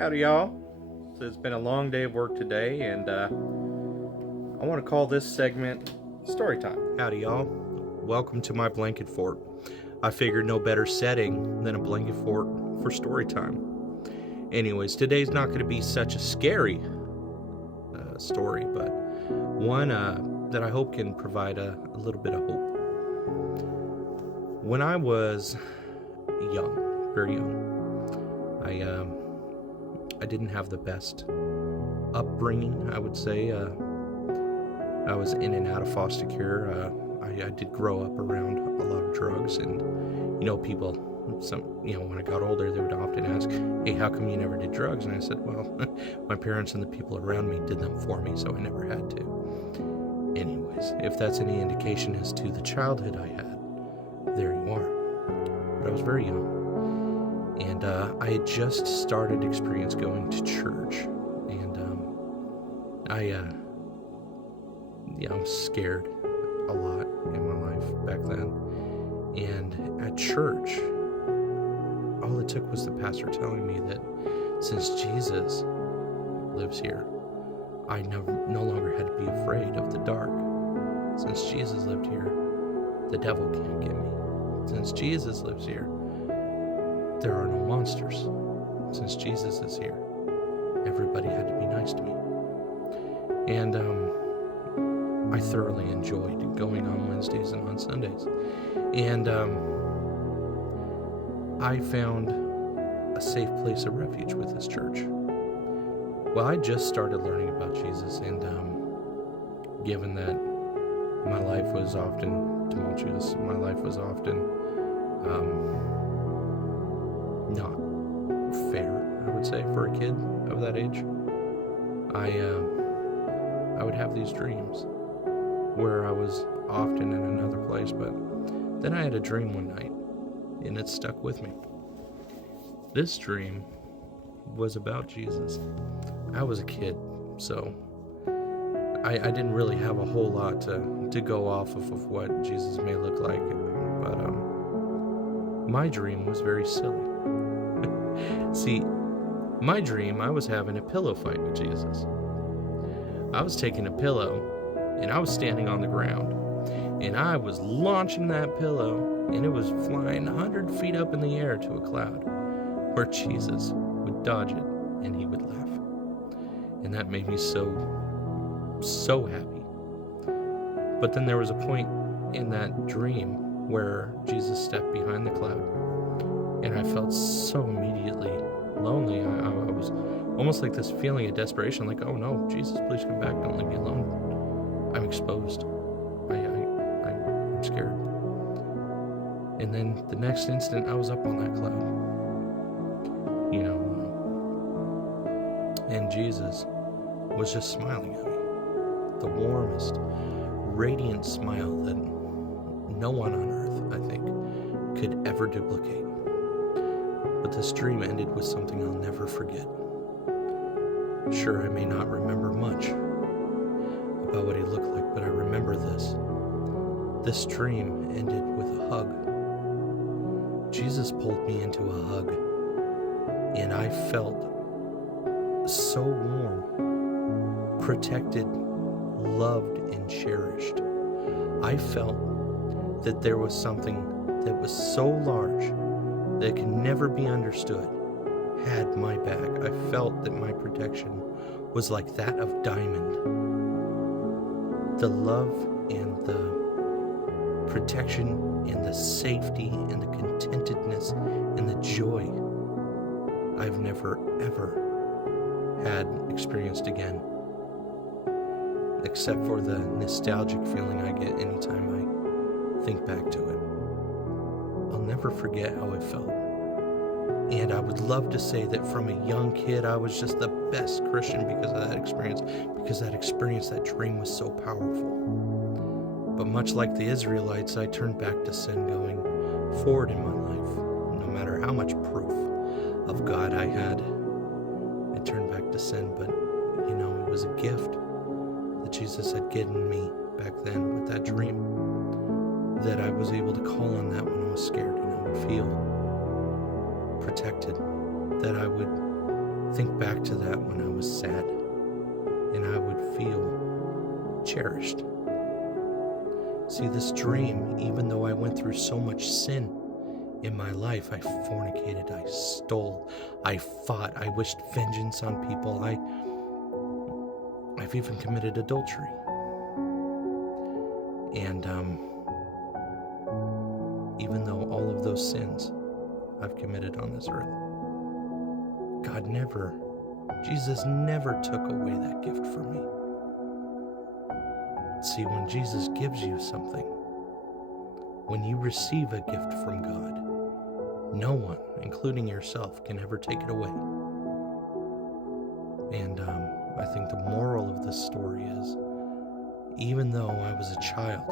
Howdy, y'all. So it's been a long day of work today, and I want to call this segment Storytime. Howdy, y'all. Welcome to my blanket fort. I figured no better setting than a blanket fort for Storytime. Anyways, today's not going to be such a scary story, but one that I hope can provide a little bit of hope. When I was young, very young, I didn't have the best upbringing, I would say. I was in and out of foster care. I did grow up around a lot of drugs, and people, when I got older, they would often ask, "Hey, how come you never did drugs?" And I said, "Well, my parents and the people around me did them for me, so I never had to." Anyways, if that's any indication as to the childhood I had, there you are. But I was very young. And I had just started experience going to church, and I was scared a lot in my life back then. And at church, all it took was the pastor telling me that since Jesus lives here, I no longer had to be afraid of the dark. Since Jesus lived here, the devil can't get me. Since Jesus lives here, there are no monsters. Since Jesus is here, everybody had to be nice to me. And I thoroughly enjoyed going on Wednesdays and on Sundays. And I found a safe place of refuge with this church. Well, I just started learning about Jesus, and given that my life was often tumultuous, my life was often not fair, I would say, for a kid of that age. I would have these dreams where I was often in another place, but then I had a dream one night, and it stuck with me. This dream was about Jesus. I was a kid, so I didn't really have a whole lot to go off of what Jesus may look like, but my dream was very silly. See, my dream, I was having a pillow fight with Jesus. I was taking a pillow, and I was standing on the ground, and I was launching that pillow, and it was flying 100 feet up in the air to a cloud, where Jesus would dodge it, and he would laugh. And that made me so happy. But then there was a point in that dream where Jesus stepped behind the cloud, and I felt so immediately lonely. I was almost like this feeling of desperation, like, oh no, Jesus, please come back, don't leave me alone. I'm exposed. I'm scared. And then the next instant, I was up on that cloud. And Jesus was just smiling at me. The warmest, radiant smile that no one on earth, I think, could ever duplicate. But this dream ended with something I'll never forget. Sure, I may not remember much about what he looked like, but I remember this. This dream ended with a hug. Jesus pulled me into a hug, and I felt so warm, protected, loved, and cherished. I felt that there was something that was so large that could never be understood had my back. I felt that my protection was like that of diamond. The love and the protection and the safety and the contentedness and the joy I've never ever had experienced again, except for the nostalgic feeling I get anytime I think back to it. I'll never forget how I felt. And I would love to say that from a young kid, I was just the best Christian because of that experience, that dream was so powerful. But much like the Israelites, I turned back to sin going forward in my life. No matter how much proof of God I had, I turned back to sin. But, it was a gift that Jesus had given me back then with that dream, that I was able to call on that when I was scared, and I would feel protected, that I would think back to that when I was sad, and I would feel cherished. See, this dream, even though I went through so much sin in my life, I fornicated, I stole, I fought, I wished vengeance on people, I've even committed adultery. And even though all of those sins I've committed on this earth, Jesus never took away that gift from me. See, when Jesus gives you something, when you receive a gift from God, no one, including yourself, can ever take it away. And I think the moral of this story is, even though I was a child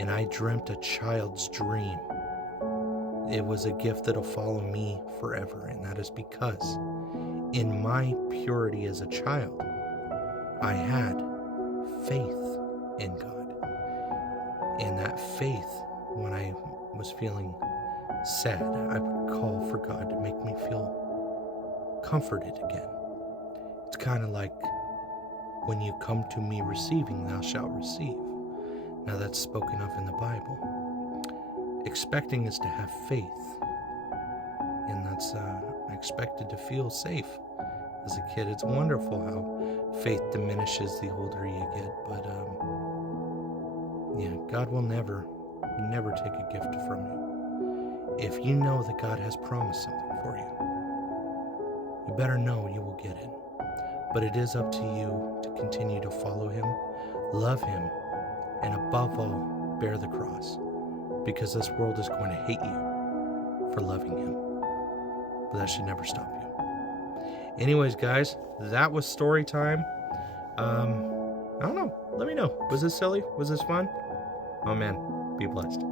and I dreamt a child's dream, it was a gift that'll follow me forever. And that is because in my purity as a child, I had faith in God. And that faith, when I was feeling sad, I would call for God to make me feel comforted again. It's kind of like, when you come to me receiving, thou shalt receive. Now that's spoken of in the Bible. Expecting is to have faith. And that's, I expected to feel safe as a kid. It's wonderful how faith diminishes the older you get. But, yeah, God will never take a gift from you. If you know that God has promised something for you, you better know you will get it. But it is up to you to continue to follow Him, love Him, and above all, bear the cross. Because this world is going to hate you for loving Him. But that should never stop you. Anyways, guys, that was story time. I don't know. Let me know. Was this silly? Was this fun? Oh man, be blessed.